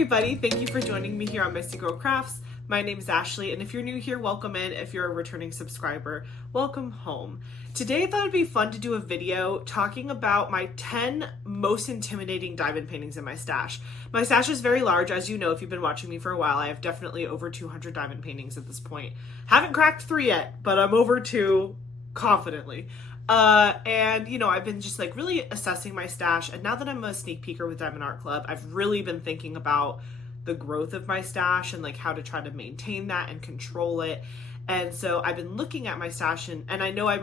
everybody, thank you for joining me here on Misty Girl Crafts. My name is Ashley, and if you're new here, welcome in. If you're a returning subscriber, welcome home. Today I thought it'd be fun to do a video talking about my 10 most intimidating diamond paintings in my stash. My stash is very large, as you know if you've been watching me for a while. I have definitely over 200 diamond paintings at this point. Haven't cracked 3 yet, but I'm over 2 confidently. And you know, I've been just like really assessing my stash, and now that I'm a sneak peeker with Diamond Art Club, I've really been thinking about the growth of my stash and like how to try to maintain that and control it. And so I've been looking at my stash, and I know I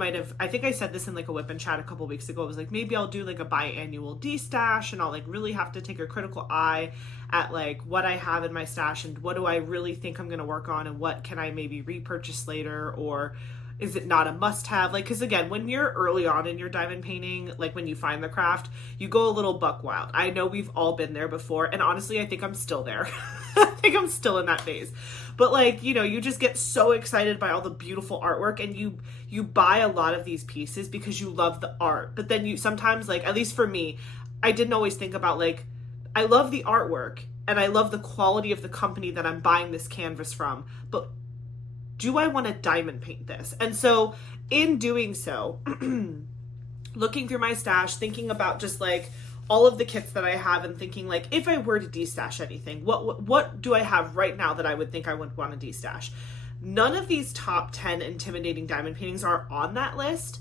think I said this in like a whip and chat a couple weeks ago. I was like, maybe I'll do like a biannual de-stash, and I'll like really have to take a critical eye at like what I have in my stash and what do I really think I'm going to work on and what can I maybe repurchase later, or is it not a must-have? Like, because again, when you're early on in your diamond painting, like when you find the craft, you go a little buck wild. I know we've all been there before, and honestly, I think I'm still there. I think I'm still in that phase. But like, you know, you just get so excited by all the beautiful artwork, and you buy a lot of these pieces because you love the art. But then you sometimes, like, at least for me, I didn't always think about like, I love the artwork and I love the quality of the company that I'm buying this canvas from, but do I want to diamond paint this? And so in doing so, looking through my stash, thinking about just like all of the kits that I have and thinking like, if I were to de-stash anything, what do I have right now that I would think I would want to de-stash? None of these top 10 intimidating diamond paintings are on that list,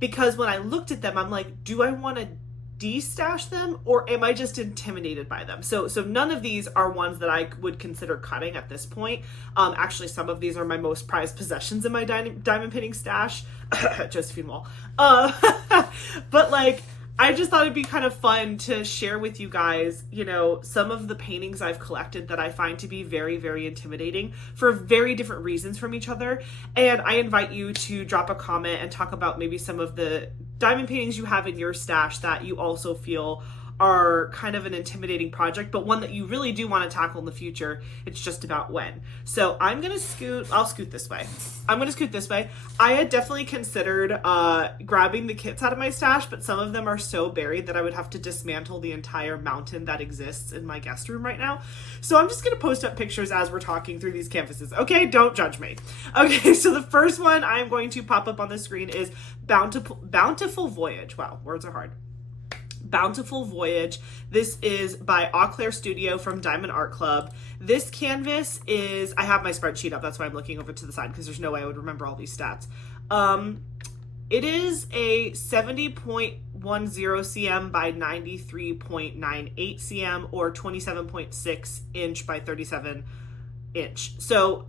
because when I looked at them, I'm like, do I want to de-stash them or am I just intimidated by them? So none of these are ones that I would consider cutting at this point. Actually, some of these are my most prized possessions in my diamond painting stash. Josephine Wall. But like, I just thought it'd be kind of fun to share with you guys, you know, some of the paintings I've collected that I find to be very, very intimidating for very different reasons from each other. And I invite you to drop a comment and talk about maybe some of the diamond paintings you have in your stash that you also feel are kind of an intimidating project, but one that you really do want to tackle in the future. It's just about when. So I'll scoot this way. I'm going to scoot this way. I had definitely considered grabbing the kits out of my stash, but some of them are so buried that I would have to dismantle the entire mountain that exists in my guest room right now. So I'm just going to post up pictures as we're talking through these canvases. Okay, don't judge me. Okay, so the first one I'm going to pop up on the screen is Bountiful Voyage. Wow, words are hard. Bountiful Voyage. This is by Eau Claire Studio from Diamond Art Club. This canvas is, I have my spreadsheet up, that's why I'm looking over to the side because there's no way I would remember all these stats. It is a 70.10 cm by 93.98 cm or 27.6 inch by 37 inch. So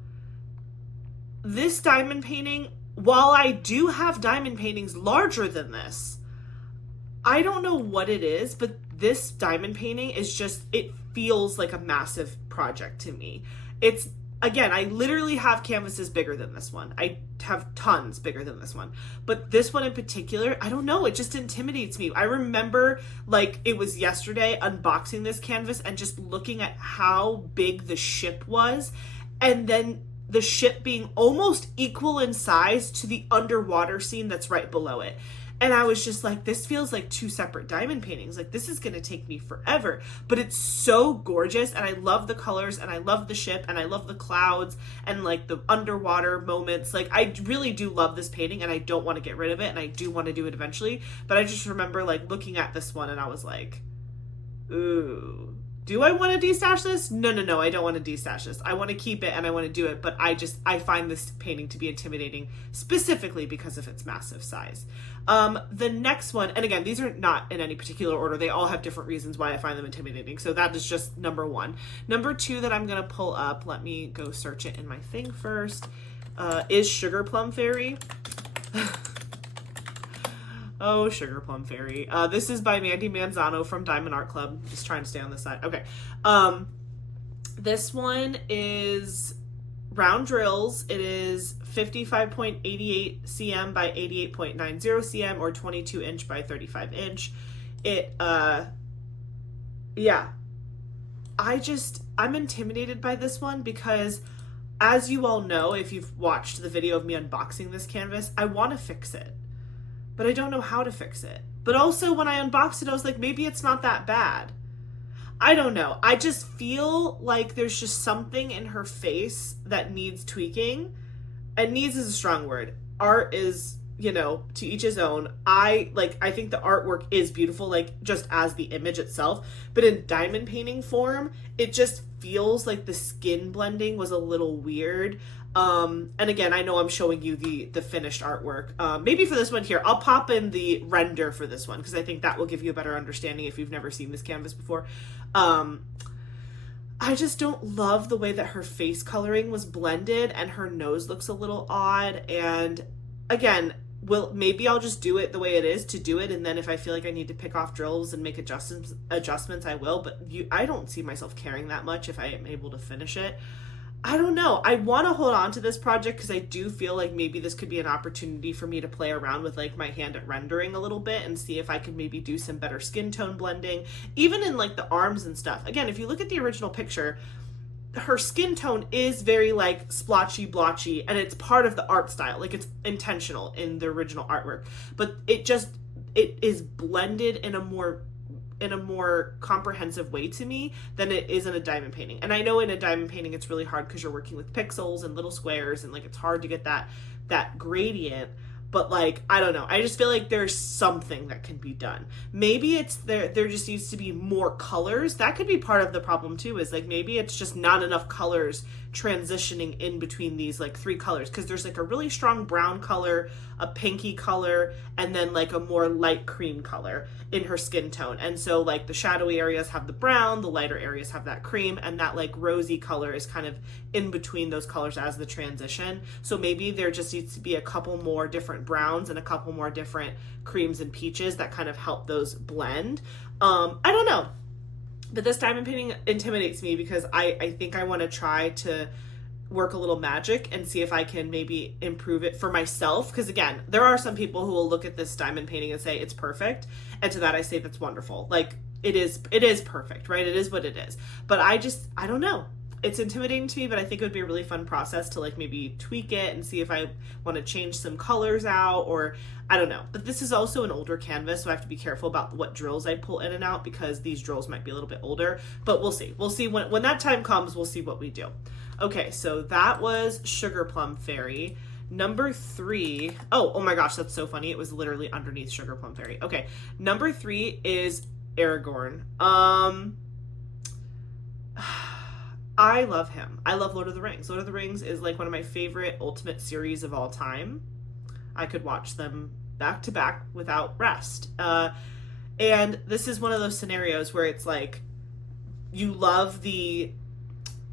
this diamond painting, while I do have diamond paintings larger than this, I don't know what it is, but this diamond painting is just, it feels like a massive project to me. It's, again, I literally have canvases bigger than this one. I have tons bigger than this one. But this one in particular, I don't know, it just intimidates me. I remember like it was yesterday unboxing this canvas and just looking at how big the ship was, and then the ship being almost equal in size to the underwater scene that's right below it. And I was just like, this feels like 2 separate diamond paintings. Like, this is going to take me forever. But it's so gorgeous, and I love the colors, and I love the ship, and I love the clouds, and like the underwater moments. Like, I really do love this painting, and I don't want to get rid of it, and I do want to do it eventually. But I just remember like looking at this one, and I was like, ooh, do I want to de-stash this? No, I don't want to de-stash this. I want to keep it and I want to do it, but I find this painting to be intimidating specifically because of its massive size. The next one, and again, these are not in any particular order. They all have different reasons why I find them intimidating. So that is just number 1. Number 2 that I'm going to pull up, let me go search it in my thing first, is Sugar Plum Fairy. Oh, Sugar Plum Fairy. This is by Mandy Manzano from Diamond Art Club. Just trying to stay on this side. Okay. This one is round drills. It is 55.88 cm by 88.90 cm or 22 inch by 35 inch. Yeah. I'm intimidated by this one because, as you all know, if you've watched the video of me unboxing this canvas, I want to fix it, but I don't know how to fix it. But also when I unboxed it, I was like, maybe it's not that bad. I don't know. I just feel like there's just something in her face that needs tweaking. And needs is a strong word. Art is, you know, to each his own. I think the artwork is beautiful, like just as the image itself, but in diamond painting form, it just feels like the skin blending was a little weird. And again, I know I'm showing you the finished artwork. Maybe for this one here, I'll pop in the render for this one because I think that will give you a better understanding if you've never seen this canvas before. I just don't love the way that her face coloring was blended and her nose looks a little odd. And again, maybe I'll just do it the way it is to do it, and then if I feel like I need to pick off drills and make adjustments, I will. But I don't see myself caring that much if I am able to finish it. I don't know. I want to hold on to this project because I do feel like maybe this could be an opportunity for me to play around with like my hand at rendering a little bit and see if I can maybe do some better skin tone blending, even in like the arms and stuff. Again, if you look at the original picture, her skin tone is very like splotchy, blotchy, and it's part of the art style. Like it's intentional in the original artwork, but it is blended in a more comprehensive way to me than it is in a diamond painting. And I know in a diamond painting it's really hard because you're working with pixels and little squares and like it's hard to get that gradient. But like, I don't know. I just feel like there's something that can be done. Maybe it's there just needs to be more colors. That could be part of the problem too, is like maybe it's just not enough colors transitioning in between these like three colors, because there's like a really strong brown color, a pinky color, and then like a more light cream color in her skin tone. And so like the shadowy areas have the brown, the lighter areas have that cream, and that like rosy color is kind of in between those colors as the transition. So maybe there just needs to be a couple more different browns and a couple more different creams and peaches that kind of help those blend. I don't know. But this diamond painting intimidates me because I think I want to try to work a little magic and see if I can maybe improve it for myself. Because again, there are some people who will look at this diamond painting and say it's perfect. And to that I say that's wonderful. Like it is perfect, right? It is what it is. But I don't know. It's intimidating to me, but I think it would be a really fun process to like maybe tweak it and see if I want to change some colors out, or I don't know. But this is also an older canvas, so I have to be careful about what drills I pull in and out because these drills might be a little bit older, but we'll see. We'll see when that time comes, we'll see what we do. Okay, so that was Sugar Plum Fairy. Number 3, oh my gosh, that's so funny. It was literally underneath Sugar Plum Fairy. Okay, number 3 is Aragorn. I love him. I love Lord of the Rings. Lord of the Rings is like one of my favorite ultimate series of all time. I could watch them back to back without rest. And this is one of those scenarios where it's like you love the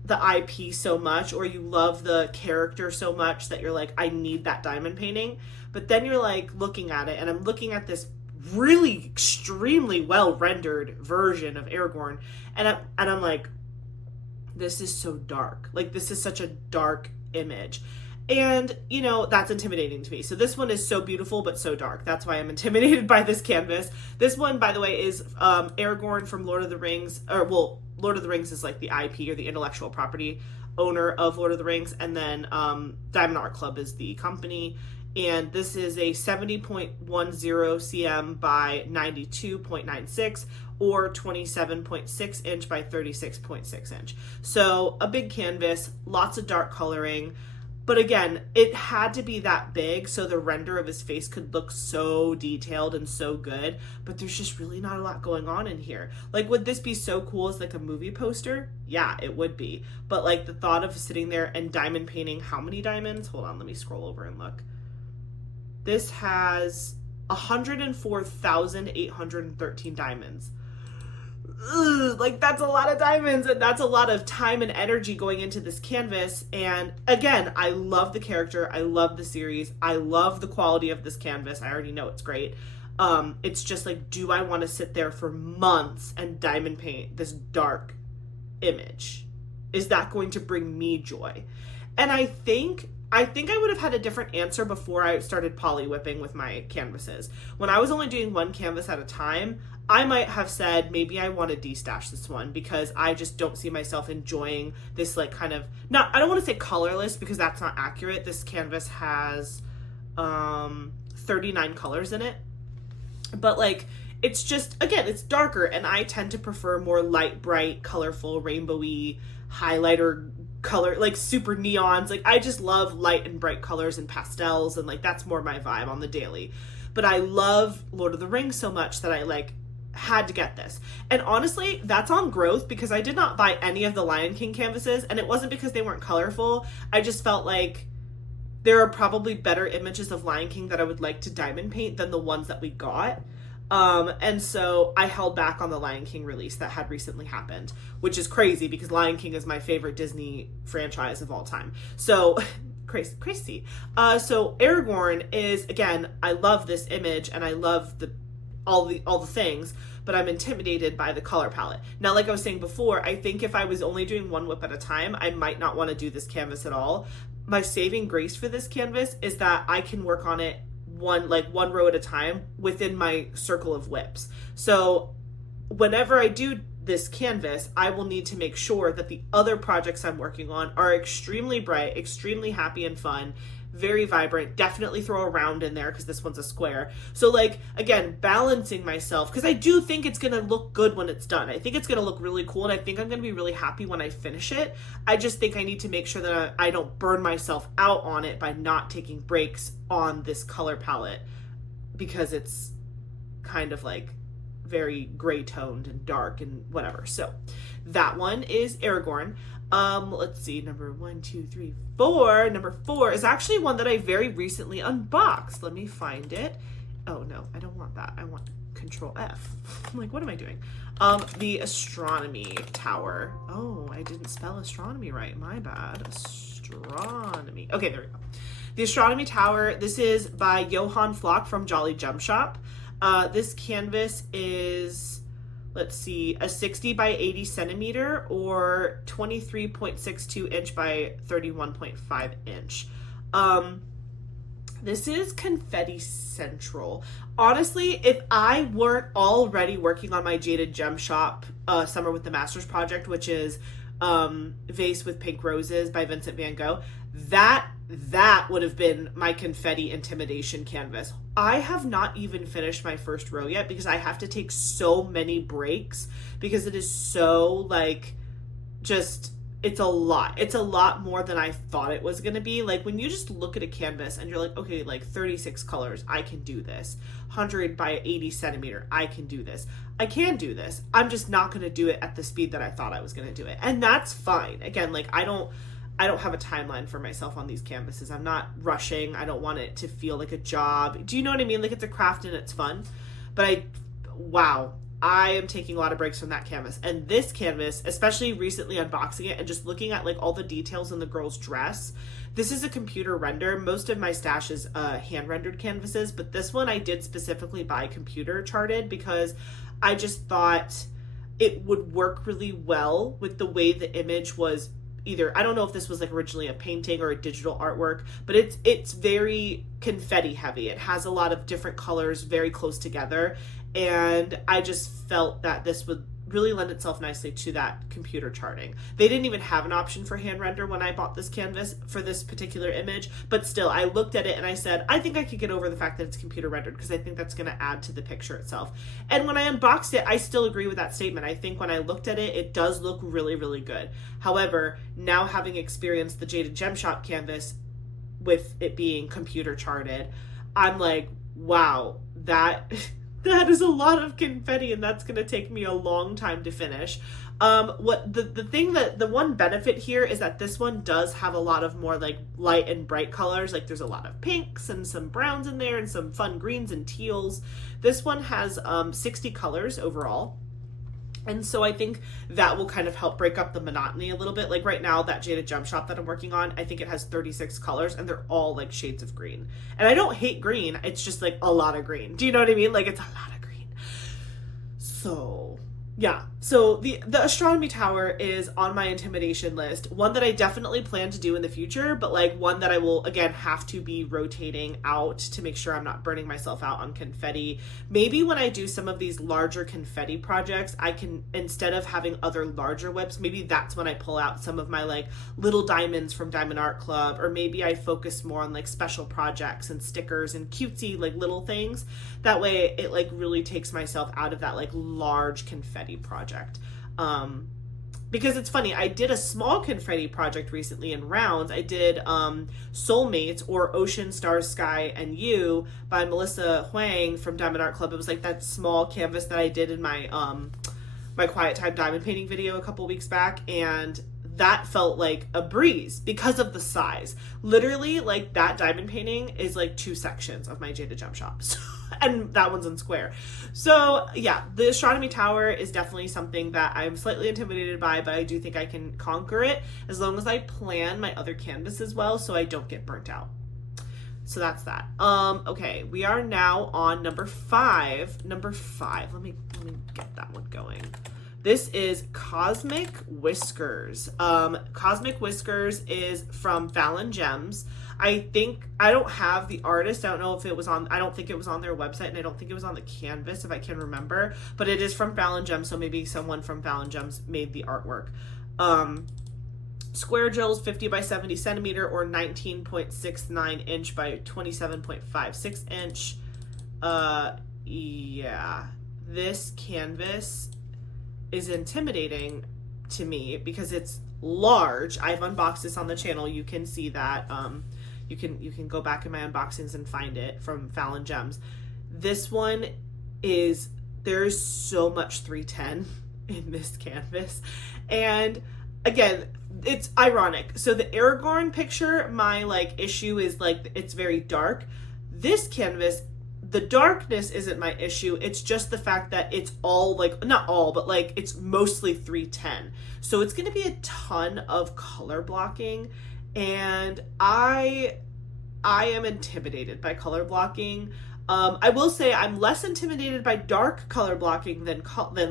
IP so much, or you love the character so much that you're like, I need that diamond painting. But then you're like looking at it, and I'm looking at this really extremely well rendered version of Aragorn, and I'm like, this is so dark. Like, this is such a dark image. And, you know, that's intimidating to me. So this one is so beautiful, but so dark. That's why I'm intimidated by this canvas. This one, by the way, is Aragorn from Lord of the Rings. Lord of the Rings is like the IP or the intellectual property owner of Lord of the Rings. And then Diamond Art Club is the company. And this is a 70.10 cm by 92.96 or 27.6 inch by 36.6 inch. So a big canvas, lots of dark coloring. But again, it had to be that big so the render of his face could look so detailed and so good. But there's just really not a lot going on in here. Like, would this be so cool as like a movie poster? Yeah, it would be. But like the thought of sitting there and diamond painting, how many diamonds? Hold on, let me scroll over and look. This has 104,813 diamonds. Ugh, like that's a lot of diamonds, and that's a lot of time and energy going into this canvas. And again, I love the character, I love the series, I love the quality of this canvas. I already know it's great. It's just like, do I want to sit there for months and diamond paint this dark image? Is that going to bring me joy? And I think I would have had a different answer before I started poly whipping with my canvases. When I was only doing one canvas at a time, I might have said, maybe I want to destash this one because I just don't see myself enjoying this like kind of, I don't want to say colorless because that's not accurate. This canvas has 39 colors in it. But like, it's just, again, it's darker, and I tend to prefer more light, bright, colorful, rainbowy highlighter color, like super neons. Like, I just love light and bright colors and pastels, and like that's more my vibe on the daily. But I love Lord of the Rings so much that I like had to get this. And honestly, that's on growth, because I did not buy any of the Lion King canvases, and it wasn't because they weren't colorful. I just felt like there are probably better images of Lion King that I would like to diamond paint than the ones that we got. And so I held back on the Lion King release that had recently happened, which is crazy because Lion King is my favorite Disney franchise of all time. So crazy. So Aragorn is, again, I love this image and I love all the things, but I'm intimidated by the color palette. Now, like I was saying before, I think if I was only doing one whip at a time, I might not want to do this canvas at all. My saving grace for this canvas is that I can work on it one row at a time within my circle of whips. So whenever I do this canvas, I will need to make sure that the other projects I'm working on are extremely bright, extremely happy and fun, very vibrant. Definitely throw a round in there because this one's a square. So like, again, balancing myself, because I do think it's going to look good when it's done. I think it's going to look really cool, and I think I'm going to be really happy when I finish it. I just think I need to make sure that I don't burn myself out on it by not taking breaks on this color palette, because it's kind of like very gray toned and dark and whatever. So that one is Aragorn. Let's see, number 1, 2, 3, 4. Number 4 is actually one that I very recently unboxed. Let me find it. Oh no, I don't want that. I want Control F. I'm like, what am I doing? The Astronomy Tower. Oh, I didn't spell astronomy right. My bad. Astronomy. Okay, there we go. The Astronomy Tower. This is by Johann Flock from Jolly Gem Shop. This canvas is, let's see, a 60 by 80 centimeter or 23.62 inch by 31.5 inch. This is Confetti Central. Honestly, if I weren't already working on my Jaded Gem Shop Summer with the Masters project, which is Vase with Pink Roses by Vincent van Gogh, that would have been my confetti intimidation canvas. I have not even finished my first row yet because I have to take so many breaks because it is so like, just, it's a lot. It's a lot more than I thought it was going to be. Like when you just look at a canvas and you're like, okay, like 36 colors, I can do this. 100 by 80 centimeter, I can do this. I can do this. I'm just not going to do it at the speed that I thought I was going to do it. And that's fine. Again, like I don't have a timeline for myself on these canvases. I'm not rushing. I don't want it to feel like a job. Do you know what I mean? Like it's a craft and it's fun. But wow, I am taking a lot of breaks from that canvas. And this canvas, especially recently unboxing it and just looking at like all the details in the girl's dress, this is a computer render. Most of my stash is hand rendered canvases, but this one I did specifically buy computer charted because I just thought it would work really well with the way the image was. Either, I don't know if this was like originally a painting or a digital artwork, but it's very confetti heavy. It has a lot of different colors very close together, and I just felt that this would really lend itself nicely to that computer charting. They didn't even have an option for hand render when I bought this canvas for this particular image, but still I looked at it and I said, I think I could get over the fact that it's computer rendered because I think that's going to add to the picture itself. And when I unboxed it, I still agree with that statement. I think when I looked at it, it does look really, really good. However, now having experienced the Jaded Gem Shop canvas with it being computer charted, I'm like, wow, that is a lot of confetti, and that's going to take me a long time to finish. The one benefit here is that this one does have a lot of more like light and bright colors. Like there's a lot of pinks and some browns in there and some fun greens and teals. This one has 60 colors overall. And so I think that will kind of help break up the monotony a little bit. Like right now, that Jaded Gem Shop that I'm working on, I think it has 36 colors and they're all like shades of green. And I don't hate green. It's just like a lot of green. Do you know what I mean? Like it's a lot of green. So yeah, So the Astronomy Tower is on my intimidation list. One that I definitely plan to do in the future, but like one that I will again have to be rotating out to make sure I'm not burning myself out on confetti. Maybe when I do some of these larger confetti projects, I can, instead of having other larger whips, maybe that's when I pull out some of my like little diamonds from Diamond Art Club, or maybe I focus more on like special projects and stickers and cutesy like little things. That way it like really takes myself out of that like large confetti project. Because it's funny, I did a small confetti project recently in rounds. I did Soulmates, or Ocean, Stars, Sky, and You by Melissa Huang from Diamond Art Club. It was like that small canvas that I did in my my Quiet Time diamond painting video a couple weeks back, and that felt like a breeze because of the size. Literally, like, that diamond painting is like 2 sections of my Jada Gem Shop. And that one's in square. So yeah, the Astronomy Tower is definitely something that I'm slightly intimidated by, but I do think I can conquer it as long as I plan my other canvases well so I don't get burnt out. So that's that. Okay, we are now on number 5. Number 5, let me get that one going. This is Cosmic Whiskers. Cosmic Whiskers is from Fallon Gems. I don't have the artist. I don't know if it was on, I don't think it was on their website, and I don't think it was on the canvas if I can remember, but it is from Fallon Gems, so maybe someone from Fallon Gems made the artwork. Square drills, 50 by 70 centimeter or 19.69 inch by 27.56 inch. Yeah, this canvas is intimidating to me because it's large. I've unboxed this on the channel. You can see that. You can go back in my unboxings and find it from Fallon Gems. This one is, there's so much 310 in this canvas. And again, it's ironic. So the Aragorn picture, my like issue is like, it's very dark. This canvas, the darkness isn't my issue. It's just the fact that it's all like, not all, but like it's mostly 310. So it's going to be a ton of color blocking. And I am intimidated by color blocking. I will say I'm less intimidated by dark color blocking than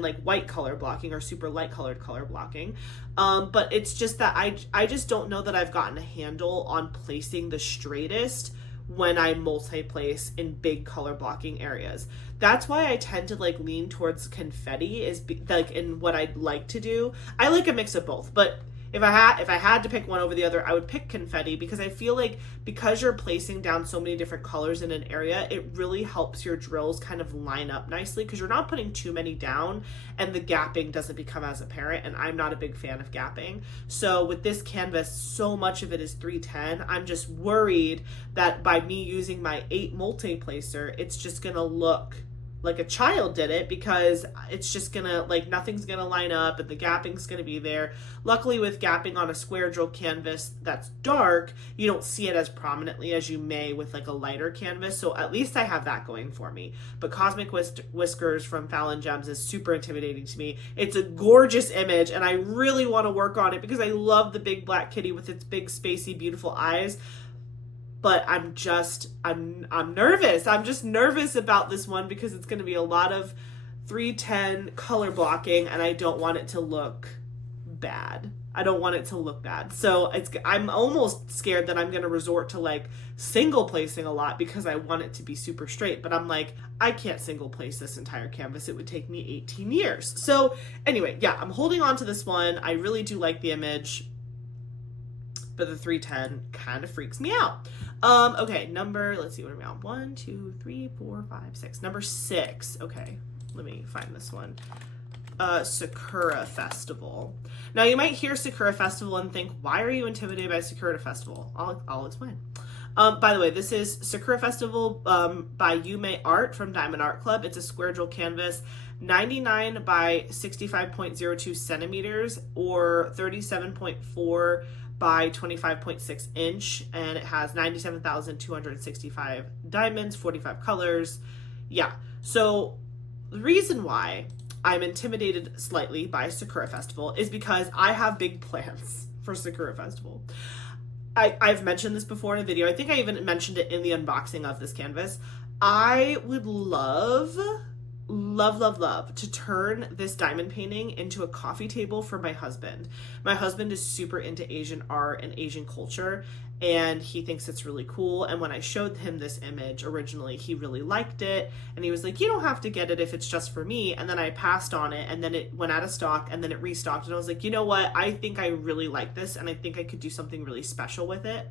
like white color blocking or super light colored color blocking. But it's just that I just don't know that I've gotten a handle on placing the straightest when I multi-place in big color blocking areas. That's why I tend to like lean towards confetti like in what I'd like to do. I like a mix of both, but if I had to pick one over the other, I would pick confetti, because I feel like because you're placing down so many different colors in an area, it really helps your drills kind of line up nicely, because you're not putting too many down and the gapping doesn't become as apparent, and I'm not a big fan of gapping. So with this canvas, so much of it is 310. I'm just worried that by me using my 8 multi-placer, it's just gonna look like a child did it, because it's just gonna, like, nothing's gonna line up and the gapping's gonna be there. Luckily, with gapping on a square drill canvas that's dark, you don't see it as prominently as you may with like a lighter canvas, so at least I have that going for me. But Cosmic Whiskers from Fallon Gems is super intimidating to me. It's a gorgeous image, and I really want to work on it because I love the big black kitty with its big spacey beautiful eyes. But I'm nervous. I'm just nervous about this one because it's going to be a lot of 310 color blocking, and I don't want it to look bad. So I'm almost scared that I'm going to resort to like single placing a lot because I want it to be super straight. But I'm like, I can't single place this entire canvas. It would take me 18 years. So anyway, yeah, I'm holding on to this one. I really do like the image, but the 310 kind of freaks me out. Okay, let's see, what are we on? 1, 2, 3, 4, 5, 6. Number 6. Okay, let me find this one. Sakura Festival. Now, you might hear Sakura Festival and think, why are you intimidated by Sakura Festival? I'll explain. By the way, this is Sakura Festival by Yume Art from Diamond Art Club. It's a square drill canvas, 99 by 65.02 centimeters or 37.4 by 25.6 inch, and it has 97,265 diamonds, 45 colors. Yeah, so the reason why I'm intimidated slightly by Sakura Festival is because I have big plans for Sakura Festival. I've mentioned this before in a video. I think I even mentioned it in the unboxing of this canvas. I would love love, love, love to turn this diamond painting into a coffee table for my husband. My husband is super into Asian art and Asian culture, and he thinks it's really cool. And when I showed him this image originally, he really liked it, and he was like, you don't have to get it if it's just for me. And then I passed on it, and then it went out of stock, and then it restocked, and I was like, you know what, I think I really like this, and I think I could do something really special with it.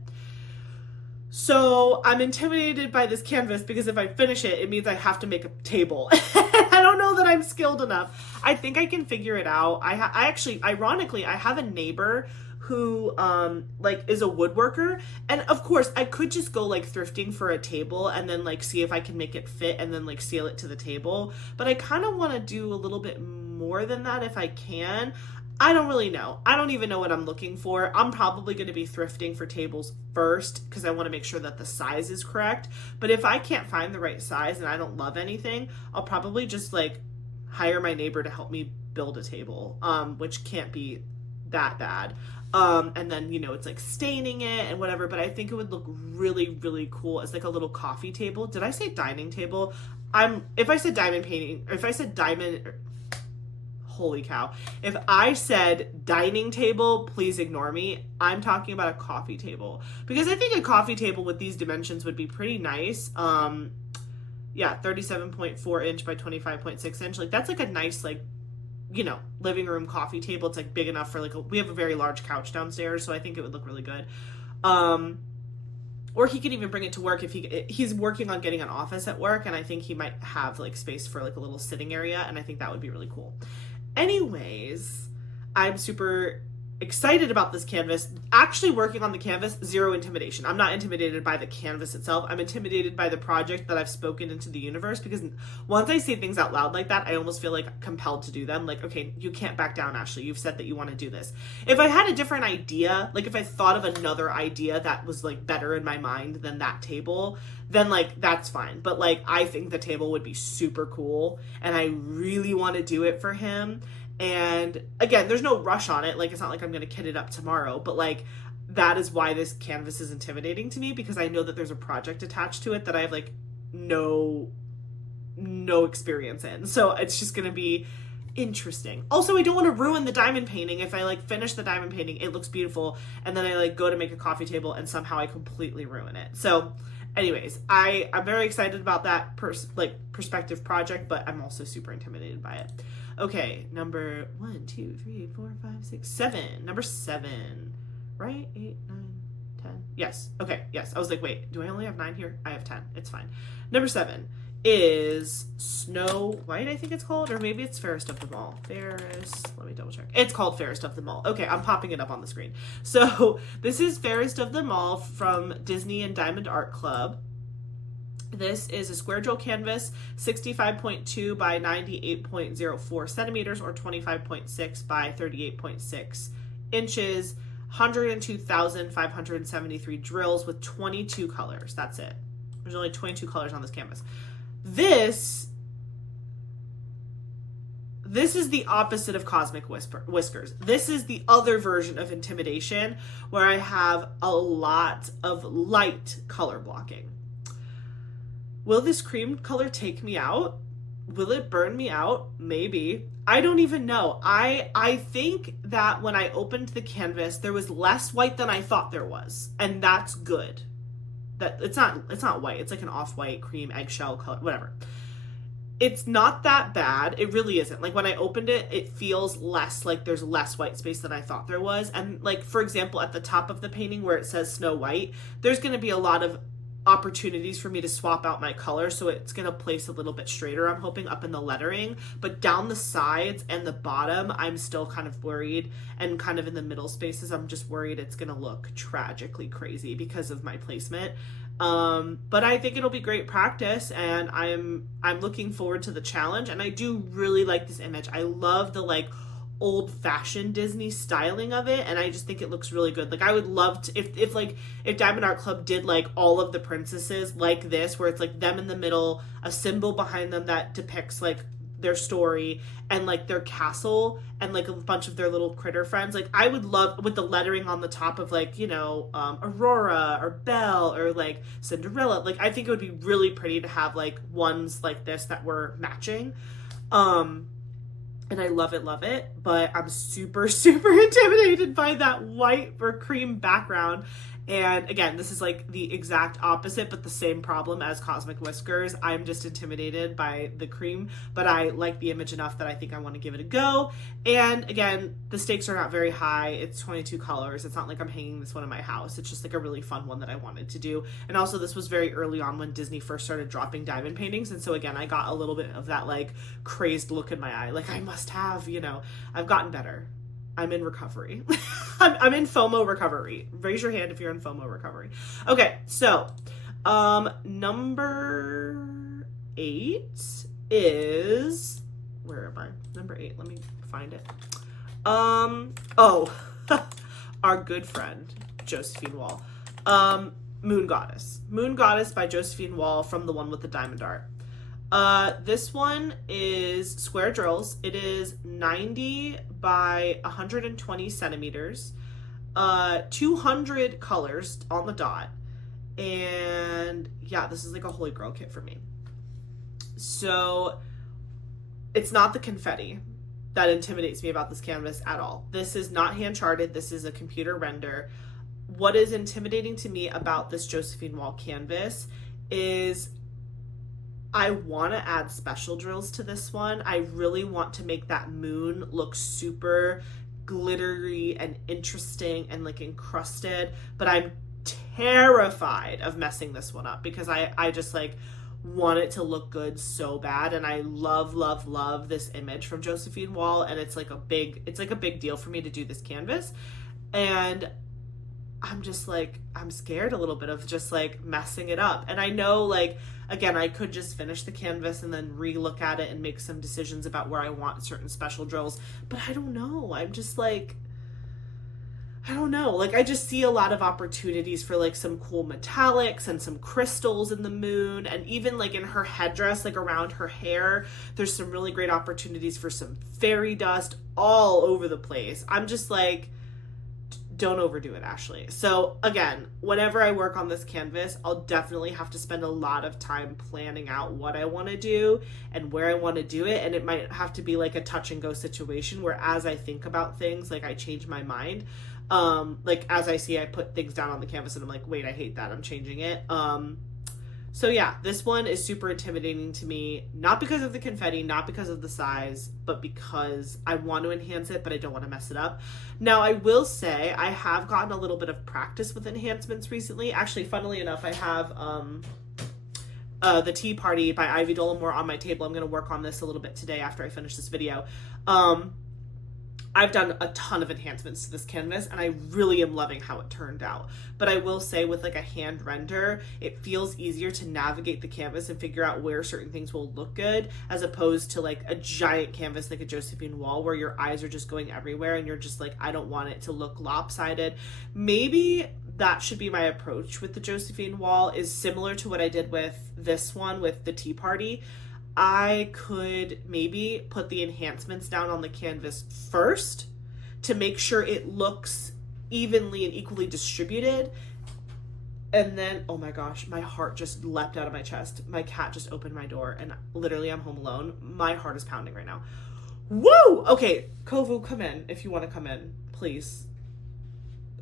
So I'm intimidated by this canvas because if I finish it, it means I have to make a table. I don't know that I'm skilled enough. I think I can figure it out. I actually, ironically, I have a neighbor who like is a woodworker, and of course I could just go like thrifting for a table and then like see if I can make it fit and then like seal it to the table, but I kind of want to do a little bit more than that if I can. I don't really know. I don't even know what I'm looking for. I'm probably going to be thrifting for tables first because I want to make sure that the size is correct. But if I can't find the right size and I don't love anything, I'll probably just like hire my neighbor to help me build a table, which can't be that bad. And then, you know, it's like staining it and whatever, but I think it would look really, really cool as like a little coffee table. Did I say dining table? If I said diamond painting, or if I said diamond, holy cow. If I said dining table, please ignore me. I'm talking about a coffee table because I think a coffee table with these dimensions would be pretty nice. Yeah, 37.4 inch by 25.6 inch. Like that's like a nice, like, you know, living room coffee table. It's like big enough for like we have a very large couch downstairs, so I think it would look really good. Or he could even bring it to work if he's working on getting an office at work, and I think he might have like space for like a little sitting area, and I think that would be really cool. Anyways, I'm super excited about this canvas. Actually working on the canvas, zero intimidation. I'm not intimidated by the canvas itself. I'm intimidated by the project that I've spoken into the universe, because once I say things out loud like that, I almost feel like compelled to do them. Like, okay, you can't back down, Ashley. You've said that you want to do this. If I had a different idea, like if I thought of another idea that was like better in my mind than that table, then like that's fine. But like I think the table would be super cool, and I really want to do it for him. And again, there's no rush on it. Like, it's not like I'm going to kit it up tomorrow, but like, that is why this canvas is intimidating to me, because I know that there's a project attached to it that I have like no experience in. So it's just going to be interesting. Also, I don't want to ruin the diamond painting. If I like finish the diamond painting, it looks beautiful, and then I like go to make a coffee table and somehow I completely ruin it. So anyways, I'm very excited about that perspective project, but I'm also super intimidated by it. Okay, number 1, 2, 3, 4, 5, 6, 7. Number 7, right? 8, 9, 10. Yes. Okay. Yes. I was like, wait, do I only have 9 here? I have 10. It's fine. Number 7 is Snow White, I think it's called, or maybe it's Fairest of them all. Fairest, let me double check. It's called Fairest of them all. Okay, I'm popping it up on the screen. So this is Fairest of them all from Disney and Diamond Art Club. This is a square drill canvas, 65.2 by 98.04 centimeters, or 25.6 by 38.6 inches, 102,573 drills with 22 colors. That's it. There's only 22 colors on this canvas. This is the opposite of Cosmic Whiskers. This is the other version of intimidation, where I have a lot of light color blocking. Will this cream color take me out? Will it burn me out? Maybe. I don't even know. I think that when I opened the canvas, there was less white than I thought there was, and that's good. That it's not white. It's like an off-white cream eggshell color, whatever. It's not that bad. It really isn't. Like when I opened it, it feels less like there's less white space than I thought there was. And like, for example, at the top of the painting where it says Snow White, there's going to be a lot of opportunities for me to swap out my color, so it's going to place a little bit straighter, I'm hoping, up in the lettering. But down the sides and the bottom, I'm still kind of worried, and kind of in the middle spaces, I'm just worried it's going to look tragically crazy because of my placement. But I think it'll be great practice, and I'm looking forward to the challenge. And I do really like this image. I love the like old-fashioned Disney styling of it, and I just think it looks really good. Like I would love to, if Diamond Art Club did like all of the princesses like this, where it's like them in the middle, a symbol behind them that depicts like their story, and like their castle, and like a bunch of their little critter friends. Like I would love, with the lettering on the top of like, you know, Aurora or Belle or like Cinderella. Like I think it would be really pretty to have like ones like this that were matching. And I love it, but I'm super, super intimidated by that white or cream background. And again, this is like the exact opposite, but the same problem as Cosmic Whiskers. I'm just intimidated by the cream, but I like the image enough that I think I want to give it a go. And again, the stakes are not very high. It's 22 colors. It's not like I'm hanging this one in my house. It's just like a really fun one that I wanted to do. And also this was very early on when Disney first started dropping diamond paintings. And so again, I got a little bit of that like crazed look in my eye. Like I must have, you know, I've gotten better. I'm in recovery. I'm in FOMO recovery. Raise your hand if you're in FOMO recovery. Okay, so number 8 is, where am I? Number 8, let me find it. Oh, our good friend, Josephine Wall. Moon Goddess. Moon Goddess by Josephine Wall from the one with the diamond art. This one is square drills. It is 90 by 120 centimeters, 200 colors on the dot. And yeah, this is like a holy grail kit for me. So it's not the confetti that intimidates me about this canvas at all. This is not hand charted. This is a computer render. What is intimidating to me about this Josephine Wall canvas is I want to add special drills to this one. I really want to make that moon look super glittery and interesting and like encrusted, but I'm terrified of messing this one up because I just like want it to look good so bad. And I love this image from Josephine Wall. And it's like a big deal for me to do this canvas. And I'm just like, I'm scared a little bit of just like messing it up. And I know like, again, I could just finish the canvas and then re-look at it and make some decisions about where I want certain special drills. But I don't know. I'm just like, I don't know. Like I just see a lot of opportunities for like some cool metallics and some crystals in the moon. And even like in her headdress, like around her hair, there's some really great opportunities for some fairy dust all over the place. I'm just like, don't overdo it, Ashley. So again, whenever I work on this canvas, I'll definitely have to spend a lot of time planning out what I want to do and where I want to do it. And it might have to be like a touch and go situation where as I think about things, like I change my mind. Like as I see, I put things down on the canvas and I'm like, wait, I hate that. I'm changing it. So yeah, this one is super intimidating to me, not because of the confetti, not because of the size, but because I want to enhance it, but I don't want to mess it up. Now, I will say I have gotten a little bit of practice with enhancements recently. Actually, funnily enough, I have the Tea Party by Ivy Dollamore on my table. I'm going to work on this a little bit today after I finish this video. I've done a ton of enhancements to this canvas and I really am loving how it turned out. But I will say with like a hand render, it feels easier to navigate the canvas and figure out where certain things will look good as opposed to like a giant canvas like a Josephine Wall where your eyes are just going everywhere and you're just like, I don't want it to look lopsided. Maybe that should be my approach with the Josephine Wall, is similar to what I did with this one with the Tea Party. I could maybe put the enhancements down on the canvas first to make sure it looks evenly and equally distributed. And then, oh my gosh, my heart just leapt out of my chest. My cat just opened my door and literally I'm home alone. My heart is pounding right now. Woo! Okay, Kovu, come in if you want to come in, please.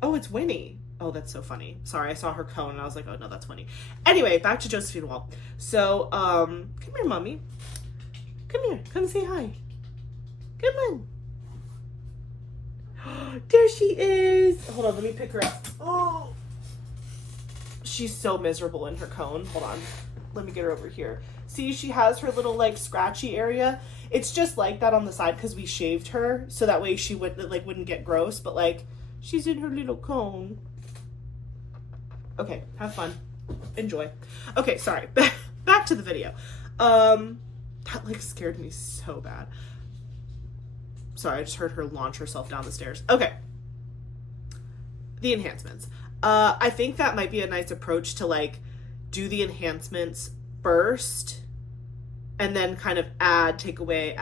Oh, it's Winnie. Oh, that's so funny. Sorry, I saw her cone and I was like, oh no, that's funny. Anyway, back to Josephine Wall. So, come here, mommy. Come here. Come say hi. Come on. There she is. Hold on, let me pick her up. Oh, she's so miserable in her cone. Hold on. Let me get her over here. See, she has her little like scratchy area. It's just like that on the side because we shaved her so that way she wouldn't get gross, but like she's in her little cone. Okay, have fun. Enjoy. Okay, sorry. Back to the video. That like scared me so bad. Sorry, I just heard her launch herself down the stairs. Okay. The enhancements. I think that might be a nice approach to like do the enhancements first and then kind of add, take away,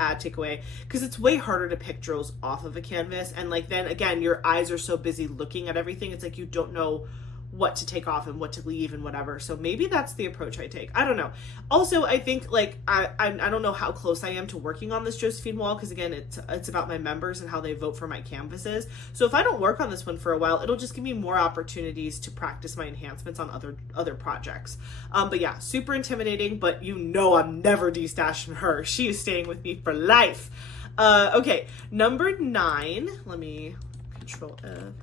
because it's way harder to pick drills off of a canvas. And like then again, your eyes are so busy looking at everything. It's like you don't know what to take off and what to leave and whatever. So maybe that's the approach I take. I don't know. Also, I think like I don't know how close I am to working on this Josephine wall, because again, it's about my members and how they vote for my canvases. So if I don't work on this one for a while, it'll just give me more opportunities to practice my enhancements on other projects. But yeah, super intimidating, but you know I'm never destashing her. She is staying with me for life. Okay, number 9. Let me control F.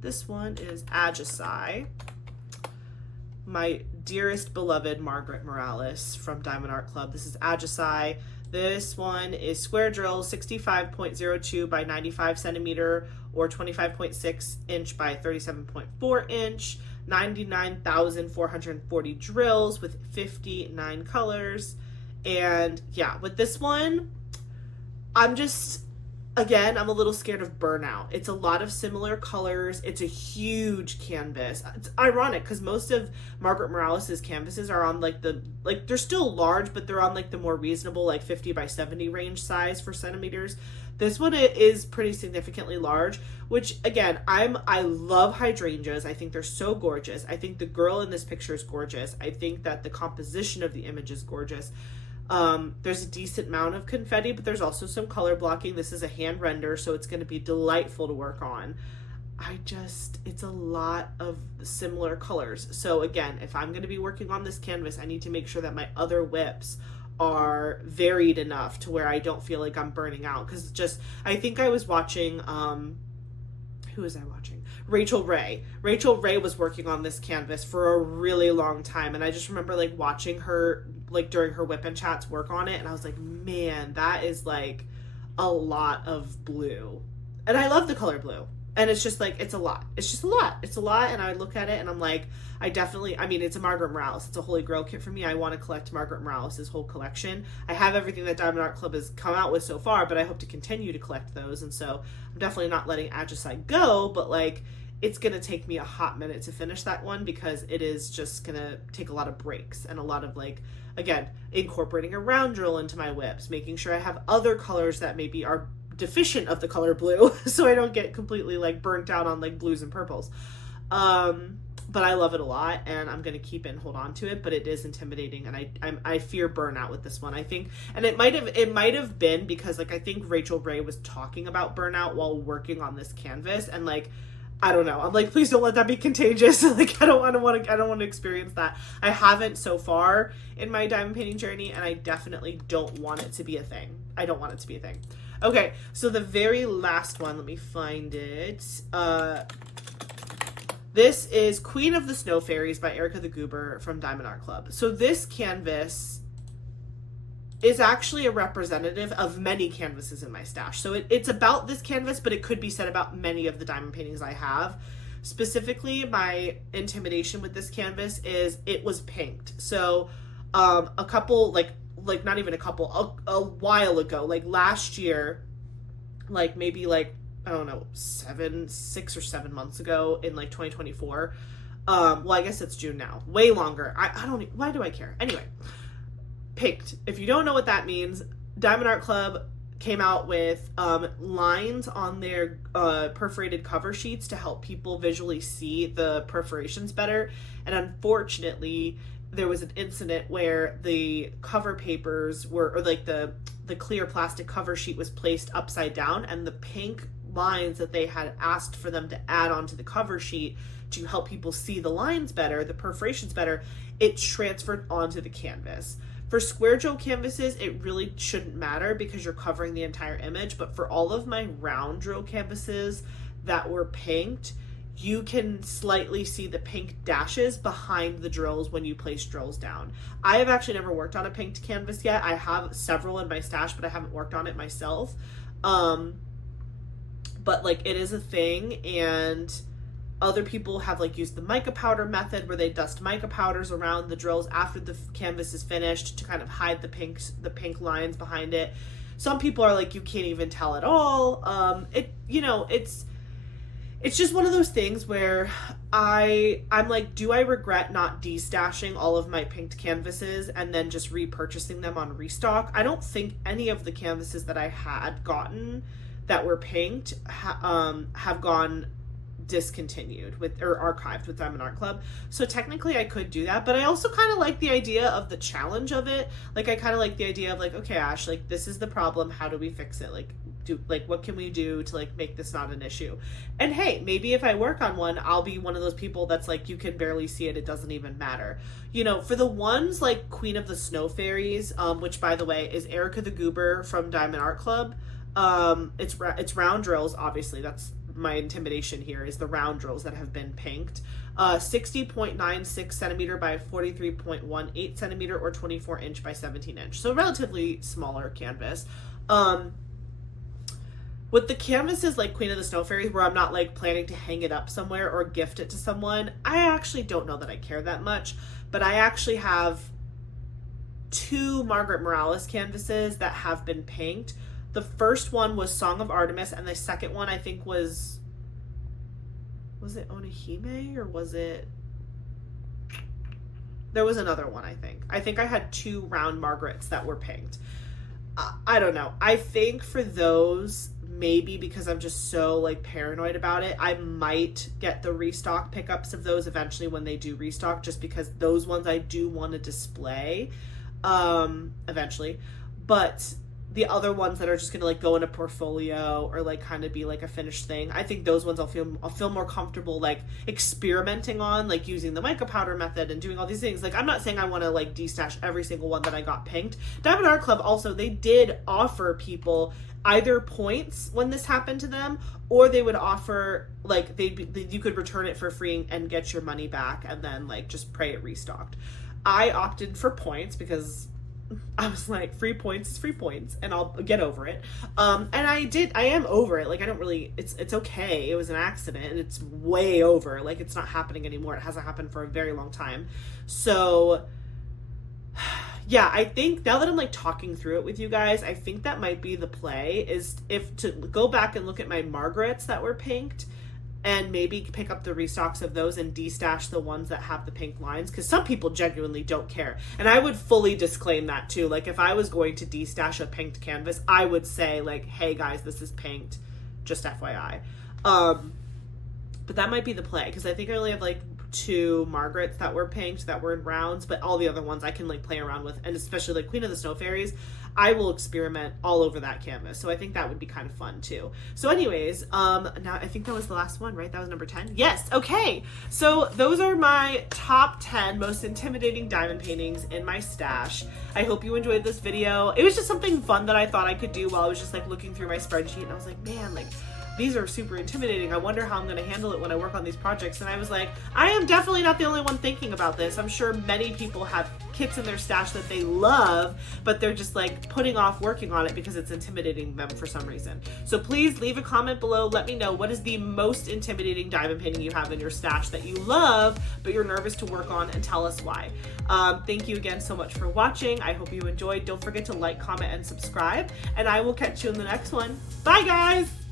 This one is Agisai, my dearest beloved Margaret Morales from Diamond Art Club. This is Agisai. This one is square drill, 65.02 by 95 centimeter or 25.6 inch by 37.4 inch, 99,440 drills with 59 colors. And yeah, with this one, Again, I'm a little scared of burnout. It's a lot of similar colors. It's a huge canvas. It's ironic because most of Margaret Morales' canvases are on they're still large, but they're on like the more reasonable, like 50 by 70 range size for centimeters. This one is pretty significantly large, which again, I love hydrangeas. I think they're so gorgeous. I think the girl in this picture is gorgeous. I think that the composition of the image is gorgeous. There's a decent amount of confetti, but there's also some color blocking. This is a hand render, so it's going to be delightful to work on. It's a lot of similar colors. So again, if I'm going to be working on this canvas, I need to make sure that my other whips are varied enough to where I don't feel like I'm burning out. Because I think I was watching, who was I watching? Rachel Ray. Rachel Ray was working on this canvas for a really long time, and I just remember like watching her like during her whip and chats work on it, and I was like, man, that is like a lot of blue. And I love the color blue. And it's just like, it's a lot. It's just a lot. It's a lot. And I look at it and I'm like, it's a Margaret Morales. It's a Holy Grail kit for me. I want to collect Margaret Morales' whole collection. I have everything that Diamond Art Club has come out with so far, but I hope to continue to collect those. And so I'm definitely not letting Agisai go, but like, it's going to take me a hot minute to finish that one because it is just going to take a lot of breaks and a lot of like, again, incorporating a round drill into my whips, making sure I have other colors that maybe are deficient of the color blue so I don't get completely like burnt out on like blues and purples. But I love it a lot and I'm going to keep it and hold on to it, but it is intimidating and I fear burnout with this one. I think, and it might have been because like I think Rachel Ray was talking about burnout while working on this canvas, and like I don't know. I'm like, please don't let that be contagious. Like I don't want to experience that. I haven't so far in my diamond painting journey, and I definitely don't want it to be a thing. I don't want it to be a thing. Okay, so the very last one, let me find it. This is Queen of the Snow Fairies by Erica the Goober from Diamond Art Club. So this canvas is actually a representative of many canvases in my stash. So it's about this canvas, but it could be said about many of the diamond paintings I have. Specifically, my intimidation with this canvas is it was pinked. So a couple, like not even a couple, a while ago, like last year, like maybe like, I don't know, 6 or 7 months ago in like 2024. Well, I guess it's June now. Way longer. I don't, why do I care? Anyway. Pinked. If you don't know what that means, Diamond Art Club came out with lines on their perforated cover sheets to help people visually see the perforations better. And unfortunately, there was an incident where the cover papers were, or like the clear plastic cover sheet was placed upside down, and the pink lines that they had asked for them to add onto the cover sheet to help people see the lines better, the perforations better, it transferred onto the canvas. For square drill canvases, it really shouldn't matter because you're covering the entire image, but for all of my round drill canvases that were pinked, you can slightly see the pink dashes behind the drills when you place drills down. I have actually never worked on a pinked canvas yet. I have several in my stash, but I haven't worked on it myself. But like it is a thing, and other people have like used the mica powder method where they dust mica powders around the drills after the canvas is finished to kind of hide the pink lines behind it. Some people are like, you can't even tell at all. It's just one of those things where I'm like, do I regret not destashing all of my pinked canvases and then just repurchasing them on restock? I don't think any of the canvases that I had gotten that were pinked have gone discontinued with or archived with Diamond Art Club. So technically I could do that, but I also kind of like the idea of the challenge of it. Like I kind of like the idea of like, okay, Ash, like this is the problem, how do we fix it? Like what can we do to like make this not an issue? And hey, maybe if I work on one, I'll be one of those people that's like, you can barely see it, it doesn't even matter. You know, for the ones like Queen of the Snow Fairies, which by the way is Erica the Goober from Diamond Art Club. It's round drills, obviously. That's my intimidation here, is the round drills that have been pinked. 60.96 centimeter by 43.18 centimeter, or 24 inch by 17 inch. So relatively smaller canvas. With the canvases like Queen of the Snow Fairies, where I'm not like planning to hang it up somewhere or gift it to someone, I actually don't know that I care that much. But I actually have 2 Margaret Morales canvases that have been pinked. The first one was Song of Artemis, and the second one I think was it Onihime, or was it, there was another one, I think I had 2 round Margarets that were pinked. I don't know. I think for those, maybe because I'm just so like paranoid about it, I might get the restock pickups of those eventually when they do restock, just because those ones I do want to display eventually. But the other ones that are just gonna like go in a portfolio or like kind of be like a finished thing, I think those ones I'll feel more comfortable like experimenting on, like using the mica powder method and doing all these things. Like I'm not saying I want to like destash every single one that I got pinked. Diamond Art Club also, they did offer people either points when this happened to them, or they would offer like you could return it for free and get your money back, and then like just pray it restocked. I opted for points because I was like, free points is free points, and I'll get over it. And I am over it. Like, I don't really, it's okay. It was an accident, and it's way over. Like, it's not happening anymore. It hasn't happened for a very long time. So, yeah, I think now that I'm like talking through it with you guys, I think that might be the play, is if to go back and look at my Margarets that were pinked, and maybe pick up the restocks of those and destash the ones that have the pink lines, because some people genuinely don't care. And I would fully disclaim that too. Like if I was going to destash a pinked canvas, I would say like, hey guys, this is pinked, just FYI. But that might be the play, because I think I only have like 2 Margarets that were pinked that were in rounds, but all the other ones I can like play around with, and especially like Queen of the Snow Fairies, I will experiment all over that canvas. So I think that would be kind of fun too. So anyways, now I think that was the last one, right? That was number 10. Yes. Okay. So those are my top 10 most intimidating diamond paintings in my stash. I hope you enjoyed this video. It was just something fun that I thought I could do while I was just like looking through my spreadsheet, and I was like, man, like these are super intimidating. I wonder how I'm going to handle it when I work on these projects. And I was like, I am definitely not the only one thinking about this. I'm sure many people have kits in their stash that they love, but they're just like putting off working on it because it's intimidating them for some reason. So please leave a comment below. Let me know, what is the most intimidating diamond painting you have in your stash that you love, but you're nervous to work on, and tell us why. Thank you again so much for watching. I hope you enjoyed. Don't forget to like, comment, and subscribe, and I will catch you in the next one. Bye guys!